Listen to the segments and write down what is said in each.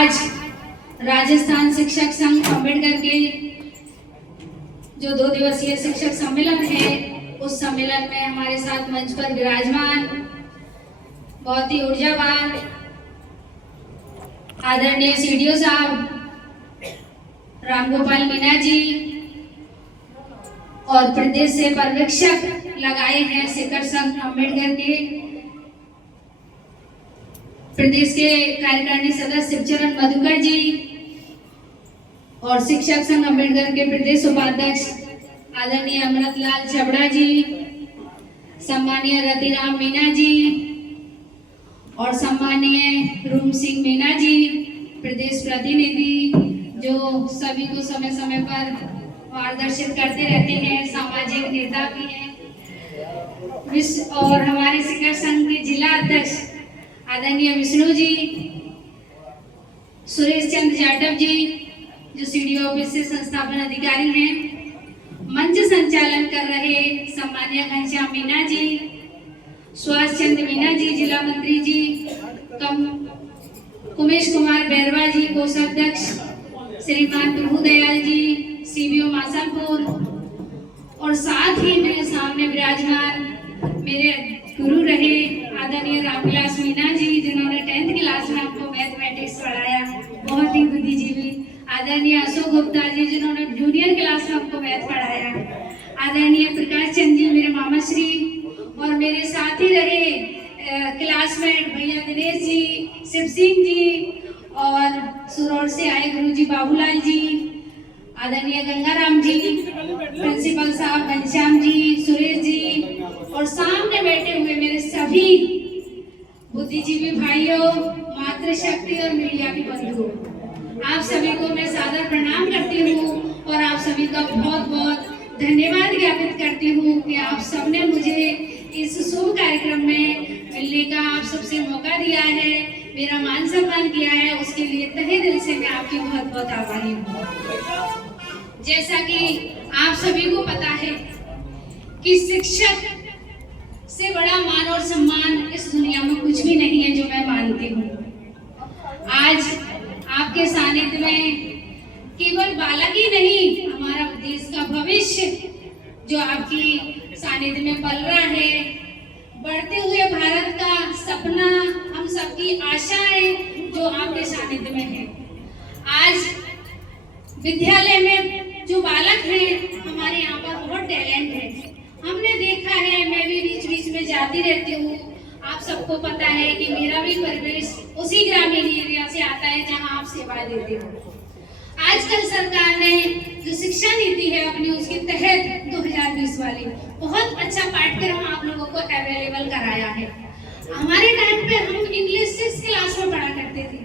आज राजस्थान शिक्षक संघ अम्बेडकर के जो 2 दिवसीय शिक्षक सम्मेलन है, उस सम्मेलन में हमारे साथ मंच पर विराजमान बहुत ही ऊर्जावान आदरणीय सीडीओ साहब रामगोपाल मीना जी और प्रदेश से पर्यवेक्षक लगाए हैं शिक्षक संघ अम्बेडकर के प्रदेश के कार्यकारिणी सदस्य शिवचरण मधुकर जी और शिक्षक संघ अम्बेडकर के प्रदेश उपाध्यक्ष आदरणीय अमृतलाल छबड़ा जी, सम्मानीय रतिराम मीना जी और सम्मानीय रूम सिंह मीना जी, प्रदेश प्रतिनिधि जो सभी को समय समय पर मार्गदर्शित करते रहते हैं, सामाजिक नेता भी हैं, और हमारे शिक्षक संघ के जिला अध्यक्ष आदरणीय विष्णु जी, सुरेश चंद्र जाटव जी जो सीडीओ ऑफिस से संस्थापन अधिकारी हैं, मंच संचालन कर रहे सम्मानीय घनश्याम मीना जी, सुभाष चंद्र मीना जी जिला मंत्री जी, कुमेश कुमार बैरवा जी कोषाध्यक्ष, श्रीमान प्रभुदयाल जी सीबीओ मासापुर, और साथ ही मेरे सामने विराजमान मेरे गुरु रहे आदरणीय रामविलास मीना जी जिन्होंने 10th क्लास में हमको मैथमेटिक्स पढ़ाया, बहुत ही बुद्धिजीवी, आदरणीय अशोक गुप्ता जी जिन्होंने जूनियर क्लास में हमको मैथ पढ़ाया, आदरणीय प्रकाश चंद जी मेरे मामा श्री, और मेरे साथ ही रहे क्लासमेट भैया दिनेश जी, शिव सिंह जी, और सुरौर से आए गुरु जी बाबूलाल जी, आदरणीय गंगाराम जी, प्रिंसिपल साहब घनश्याम जी, सुरेश जी, और सामने बैठे हुए मेरे सभी बुद्धिजीवी भाइयों, मातृशक्ति और मीडिया के बंधुओं, आप सभी को मैं सादर प्रणाम करती हूँ और आप सभी का बहुत बहुत धन्यवाद ज्ञापित करती हूँ कि आप सबने मुझे इस शुभ कार्यक्रम में मिलने का आप सबसे मौका दिया है, मेरा मान सम्मान किया है, उसके लिए तहे दिल से मैं आपकी बहुत बहुत आभारी हूँ। जैसा कि आप सभी को पता है कि शिक्षक से बड़ा मान और सम्मान इस दुनिया में कुछ भी नहीं है जो मैं मानती हूँ। आज आपके सानिध्य में केवल बालक ही नहीं, हमारा देश का भविष्य जो आपकी सानिध्य में पल रहा है, बढ़ते हुए भारत का सपना, हम सबकी आशाएं जो आपके सानिध्य में है। आज विद्यालय में जो बालक हैं, हमारे यहाँ पर बहुत टैलेंट है, हमने देखा है, मैं भी बीच बीच में जाती रहती हूँ, आप सबको पता है कि मेरा भी परिवेश उसी ग्रामीण एरिया से आता है जहाँ आप सेवा देते हो। आजकल सरकार ने जो शिक्षा नीति है अपनी, उसके तहत 2020 वाली बहुत अच्छा पाठ्यक्रम आप लोगों को अवेलेबल कराया है। हमारे टाइम पे हम इंग्लिश 6th क्लास में पढ़ा करते थे,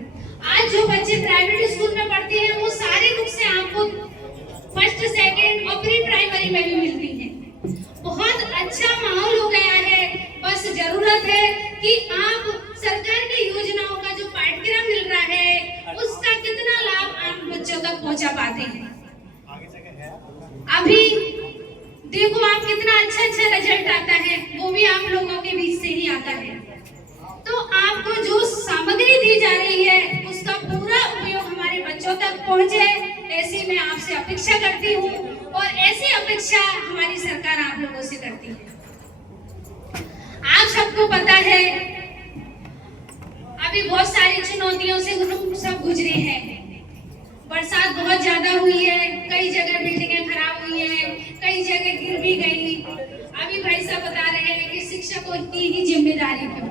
आज जो बच्चे प्राइवेट स्कूल में पढ़ते हैं वो सारी बुक्स आपको 1st, 2nd और प्री प्राइमरी में भी मिलती हैं। बहुत अच्छा माहौल हो गया है, बस जरूरत है कि आप सरकार की योजनाओं का जो पाठ्यक्रम मिल रहा है उसका कितना लाभ आप बच्चों तक पहुंचा पाते हैं। अभी देखो आप कितना अच्छा रिजल्ट आता है, वो भी आप लोगों के बीच से ही आता है। तो आपको जो सामग्री दी जा रही है उसका पूरा उपयोग हमारे बच्चों तक पहुंचे, ऐसी मैं आपसे अपेक्षा करती हूँ और ऐसी अपेक्षा हमारी सरकार आप लोगों से करती है। आप सबको पता है अभी बहुत सारी चुनौतियों से सब गुजरे हैं, बरसात बहुत ज्यादा हुई है, कई जगह बिल्डिंगें खराब हुई हैं, कई जगह गिर भी गई। अभी भाई साहब बता रहे हैं कि शिक्षकों की ही जिम्मेदारी क्यों।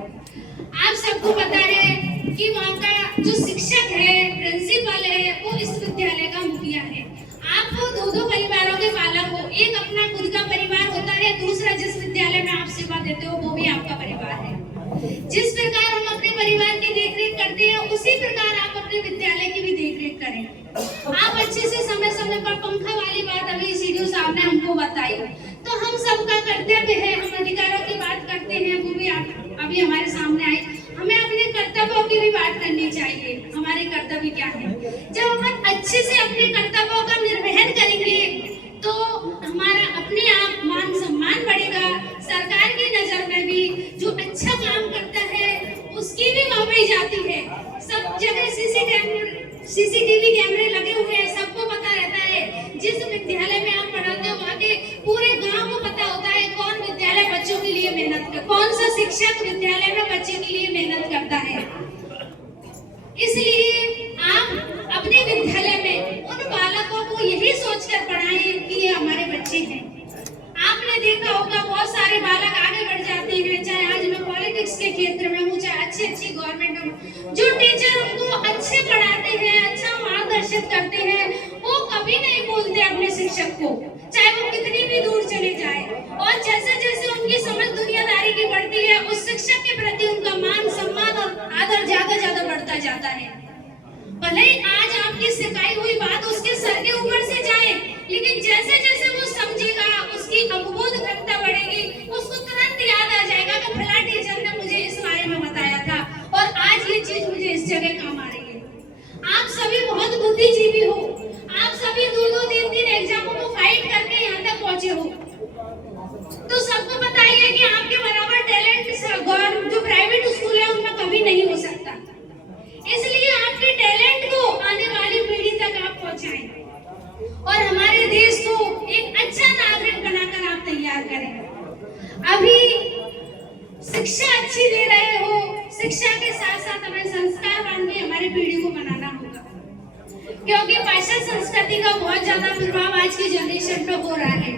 आप सबको पता है कि वहाँ का जो शिक्षक है, प्रिंसिपल है, वो इस विद्यालय का मुखिया है। आप वो 2 परिवारों के बालक हो, एक अपना खुद का परिवार होता है, दूसरा जिस विद्यालय में आप सेवा देते हो वो भी आपका परिवार है। जिस प्रकार हम अपने परिवार की देखरेख करते हैं उसी प्रकार आप अपने विद्यालय की भी देखरेख करें। आप अच्छे से समय समय पर पंखा वाली बात अभी सीडीओ साहब ने हमको बताई, तो हम सबका कर्तव्य है, हम अधिकारों की बात करते हैं, वो भी अभी हमारे सामने आए, हमें अपने कर्तव्यों की भी बात करनी चाहिए। हमारे कर्तव्य क्या है? जब हम अच्छे से अपने कर्तव्यों का निर्वहन करेंगे तो हमारा अपने आप मान सम्मान बढ़ेगा, सरकार की नजर में भी जो अच्छा काम करता है उसकी भी वाह जाती है। सब जगह सीसी कैमरे सीसीटीवी कैमरे लगे हुए हैं, सबको पता रहता है। जिस विद्यालय में आप पढ़ाते हो वहाँ के पूरे गांव को पता होता है कौन विद्यालय बच्चों के लिए मेहनत कर, कौन सा शिक्षक विद्यालय में बच्चे के लिए मेहनत करता है। इसलिए आप अपने विद्यालय में उन बालकों को यही सोचकर पढ़ाएं कि ये हमारे बच्चे हैं। आपने देखा होगा बहुत सारे बालक आगे बढ़ जाते हैं, चाहे आज मैं पॉलिटिक्स के क्षेत्र में हूँ, चाहे अच्छी गवर्नमेंट में, जो टीचर उनको अच्छे पढ़ाते हैं, अच्छा मार्गदर्शित करते हैं, वो कभी नहीं भूलते अपने शिक्षक को, चाहे वो कितनी भी दूर चले जाए। और जैसे जैसे उनकी समझ दुनियादारी की बढ़ती है, उस शिक्षक के प्रति उनका मान सम्मान और आदर ज्यादा बढ़ता जाता है। भले ही आज आपकी सिखाई हुई बात उसके सर के ऊपर से जाए, लेकिन जैसे जैसे वो समझेगा, उसकी अवबोध क्षमता बढ़ेगी, उसको तुरंत याद आ जाएगा कि फला टीचर ने मुझे इस बारे में बताया था और आज ये चीज मुझे इस जगह काम आ रही है। आप सभी बहुत बुद्धिजीवी हो, आप सभी 2-2, 3-3 एग्जामों को फाइट करके यहाँ तक पहुंचे हो, तो सबको पता ही है कि आपके बराबर टैलेंट जो प्राइवेट स्कूल है उनमें कभी नहीं हो सकता। इसलिए आपके टैलेंट को आने वाली पीढ़ी तक आप पहुंचाएं और हमारे देश को एक अच्छा नागरिक बनाकर आप तैयार करें। अभी शिक्षा अच्छी दे रहे हो, शिक्षा के साथ साथ हमें संस्कारवान भी हमारी पीढ़ी को बनाना होगा, क्योंकि पाश्चात्य संस्कृति का बहुत ज्यादा प्रभाव आज की जनरेशन पर हो रहा है।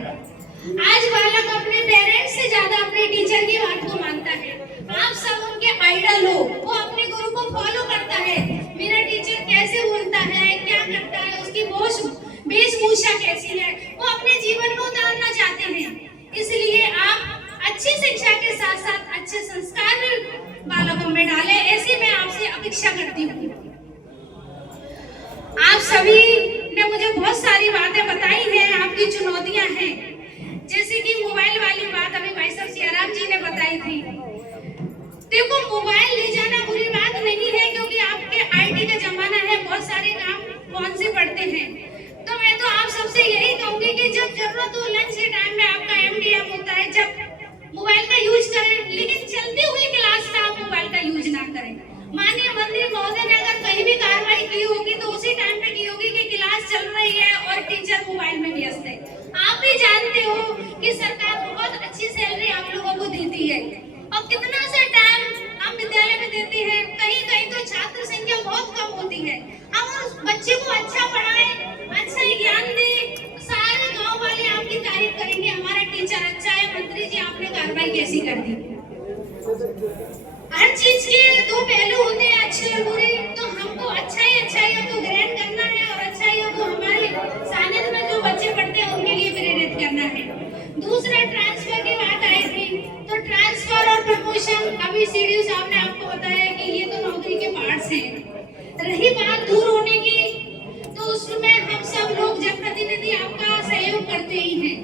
आज बालक अपने पेरेंट्स से ज्यादा अपने टीचर की बात को मानता है। आप सब उनके आइडल हो, वो अपने गुरु को फॉलो करता है। मेरा टीचर कैसे बोलता है, क्या करता है, उसकी वेशभूषा कैसी है, वो अपने जीवन में उतारना चाहते हैं। इसलिए आप अच्छी शिक्षा के साथ साथ अच्छे संस्कार भी बालकों में डालें, ऐसी मैं आपसे अपेक्षा करती हूँ। आप सभी ने मुझे बहुत सारी बातें बताई हैं, आपकी चुनौतियां हैं, जैसे कि मोबाइल वाली बात अभी भाई साहब सियाराम जी ने बताई थी। देखो, मोबाइल ले जाना बुरी बात नहीं है, क्योंकि आपके आईटी का जमाना है, बहुत सारे काम फोन से पढ़ते हैं। तो मैं तो आप सबसे यही कहूंगी कि जब जरूरत हो लंच के टाइम में आपका एमडीएम होता है, जब मोबाइल का यूज करें, लेकिन चलते हुए क्लास में आप मोबाइल का यूज ना करें। माननीय मंत्री महोदय ने अगर कहीं भी कार्रवाई की होगी तो उसी टाइम पे की होगी कि क्लास चल रही है और टीचर मोबाइल में व्यस्त है। आप भी जानते हो कि सरकार बहुत अच्छी सैलरी आप लोगों को देती है और कितना सा टाइम हम विद्यालय में देते हैं। कहीं कहीं तो छात्र संख्या बहुत कम होती है। हम उस बच्चे को अच्छा पढ़ाएं, अच्छा ज्ञान दें, सारे गांव वाले आपकी तारीफ करेंगे, हमारा टीचर अच्छा है, मंत्री जी आपने कार्रवाई कैसी कर दी। हर चीज के दो पहलू होते हैं, अच्छे और बुरे। तो हमको अच्छाई को ग्रहण करना है और अच्छाइयों को हमारे सानिध्य में जो बच्चे पढ़ते हैं उनके लिए प्रेरित करना है। दूसरा, ट्रांसफर की बात आई थी, तो ट्रांसफर और प्रमोशन अभी सीडीओ साहब ने आपको बताया कि ये तो नौकरी के पार्ट्स हैं। रही बात दूर होने की, तो उसमें हम सब लोग जनप्रतिनिधि आपका सहयोग करते ही हैं।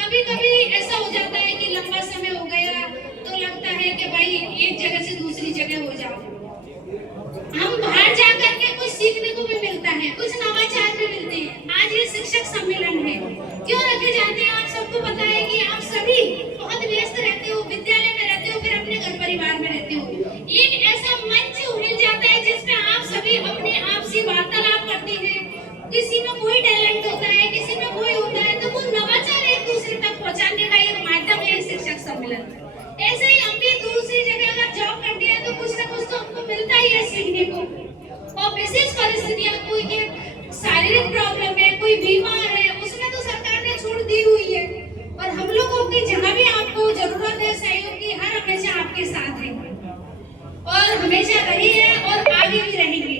कभी कभी ऐसा हो जाता है कि लंबा समय हो गया तो लगता है कि भाई एक जगह से दूसरी जगह हो जाओ। हम बाहर जा करके कुछ सीखने को भी मिलता है, कुछ नवाचार भी मिलते हैं। आज ये शिक्षक सम्मेलन है, क्यों रखे जाते हैं आप सबको पता है कि आप सभी बहुत व्यस्त रहते हो, विद्यालय में रहते हो, फिर अपने घर परिवार में रहते हो। एक ऐसा मंच मिल जाता है जिसमें आप सभी अपने आप से वार्तालाप करते हैं। किसी में कोई टैलेंट होता है, किसी में कोई होता है, तो वो नवाचार एक दूसरे तक पहुंचाने का एक माध्यम है शिक्षक सम्मेलन। ऐसे ही हम भी दूसरी जगह अगर जॉब करते हैं तो कुछ ना कुछ तो हमको मिलता ही है सीखने को। और विशेष परिस्थितियां, कोई के शारीरिक प्रॉब्लम है, कोई बीमार है, उसमें तो सरकार ने छूट दी हुई है। और हम लोगों की जहाँ भी आपको जरूरत है सहयोग की, हर हमेशा आपके साथ है और हमेशा रही है और आगे भी रहेंगे।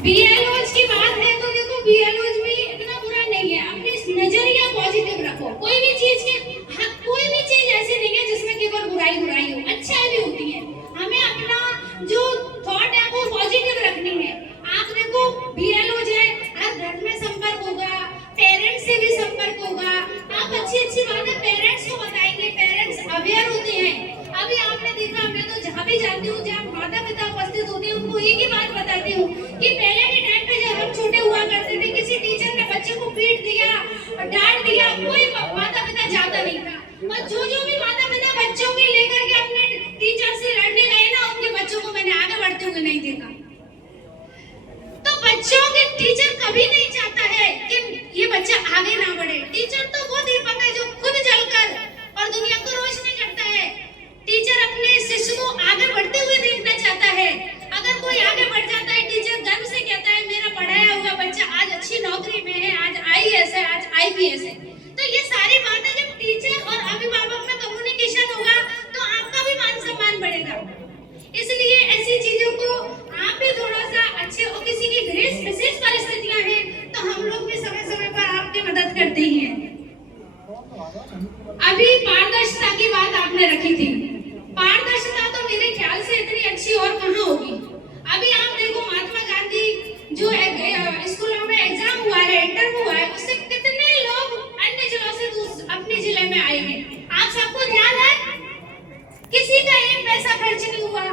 बीएलओज की बात है तो देखो, बीएलओज भी इतना बुरा नहीं है, अपनी नजरिया पॉजिटिव रखो। कोई भी चीज ऐसी नहीं है जिसमें केवल बुराई हो, अच्छाई भी होती है। हमें अपना जो थॉट है वो पॉजिटिव रखनी है। आप देखो, बीएलओज है, हर घर में संपर्क होगा, पेरेंट्स से भी संपर्क होगा। आप अच्छी बातें पेरेंट्स को बताएंगे, पेरेंट्स अवेयर होते हैं। अभी आपने देखा, मैं तो जहाँ भी जाती हूँ, जहाँ माता पिता उपस्थित होते हैं, उनको एक ही बात बताती हूँ कि पहले के टाइम पे जब हम छोटे हुआ करते थे, किसी टीचर ने बच्चे को पीट दिया, डांट दिया, कोई माता पिता जाता नहीं था। और जो भी माता पिता बच्चों के लेकर के अपने टीचर से लड़ने गए ना, उनके बच्चों को मैंने आगे बढ़ते हुए नहीं देखा। कभी नहीं चाहता है कि ये बच्चा आगे ना बढ़े। टीचर तो वो दीपक है जो खुद जलकर और दुनिया को रोशनी करता है। टीचर अपने शिष्य को आगे बढ़ते हुए देखना चाहता है। अगर कोई आगे बढ़ जाता है, टीचर गर्व से कहता है मेरा पढ़ाया हुआ बच्चा आज अच्छी नौकरी में है, आज IAS है, आज IPS है। तो ये सारी बातें जब टीचर और अभिभावक में कम्युनिकेशन होगा तो आपका भी मान सम्मान बढ़ेगा। इसलिए ऐसी चीजों को आप भी थोड़ा सा अच्छे, और किसी की विशेष परिस्थितियां हैं तो हम लोग भी समय समय पर आपकी मदद करते ही हैं। अभी पारदर्शिता की बात आपने रखी थी। पारदर्शिता तो मेरे ख्याल से इतनी अच्छी और कहाँ होगी। अभी आप देखो महात्मा गांधी जो स्कूलों में एग्जाम हुआ है, इंटरव्यू हुआ है, उससे कितने लोग अन्य जिलों से अपने जिले में आए हैं। आप सबको ध्यान है, किसी का एक पैसा खर्च नहीं हुआ।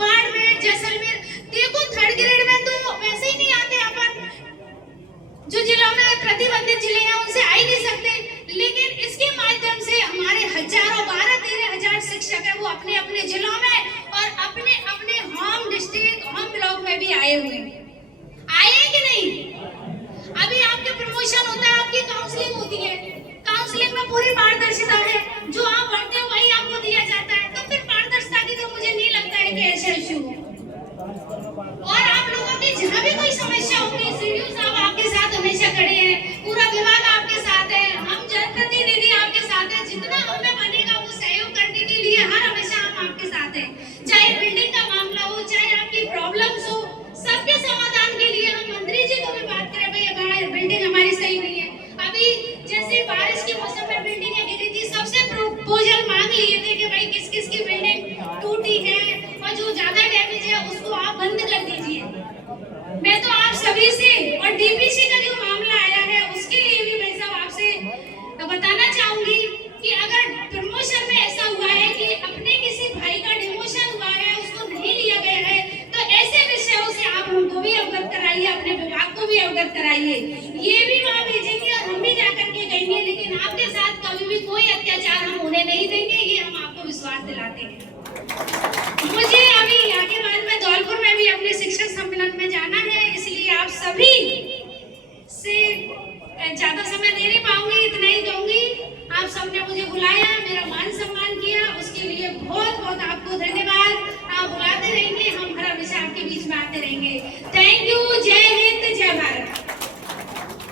बाड़मेर, जैसलमेर, देखो थर्ड ग्रेड में तो वैसे ही नहीं आते अपन, जो जिलों में प्रतिबंधित जिले हैं उनसे आ ही नहीं सकते, लेकिन इसके माध्यम से हमारे हजारों 12-13 हजार शिक्षक है वो अपने अपने जिलों में और अपने अपने होम डिस्ट्रिक्ट, होम ब्लॉक में भी आए हुए आए कि नहीं। अभी आपके प्रमोशन होता है, आपकी काउंसलिंग होती है, काउंसलिंग में पूरी पारदर्शिता है, जो आप बढ़ते हो वही आपको दिया जाता है। तो फिर पारदर्शिता की तो मुझे नहीं लगता है कि ऐसा इशू हो। और आप लोगों की जहाँ भी कोई समस्या होगी, सीडीओ साहब आपके साथ हमेशा खड़े हैं, पूरा विभाग आपके साथ है, हम जनप्रतिनिधि आपके साथ है। जितना हमें बनेगा वो सहयोग करने के लिए हर हमेशा हम आपके साथ हैं। चाहे बिल्डिंग का मामला हो, चाहे आपकी प्रॉब्लम्स हो, सबके समाधान के लिए हम मंत्री जी को भी बात करें, भाई बिल्डिंग हमारी सही नहीं है। अभी जैसे बारिश के मौसम में बिल्डिंगें गिरी थी, सबसे प्रपोजल मांग लिए थे कि भाई किस किस की बिल्डिंग टूटी है और जो ज्यादा डैमेज है उसको आप बंद कर दीजिए। मैं तो आप सभी से, और डीपीसी का जो मामला आया है उसके लिए भी मैं सब आपसे बताना चाहूंगी कि अगर प्रमोशन में ऐसा हुआ है कि अपने किसी भाई का डिमोशन हुआ है, उसको नहीं लिया गया है, तो ऐसे विषयों से आप हमको भी अवगत कराइए, अपने विभाग को भी अवगत कराइए। ये भी वहाँ भेजेंगे और हम भी जाकर के कहेंगे, लेकिन आपके साथ कभी भी कोई अत्याचार हम होने नहीं देंगे, ये हम आपको विश्वास दिलाते हैं। मुझे अभी आगे बाद में धौलपुर में भी अपने शिक्षक सम्मेलन में जाना है, इसलिए आप सभी से ज्यादा समय नहीं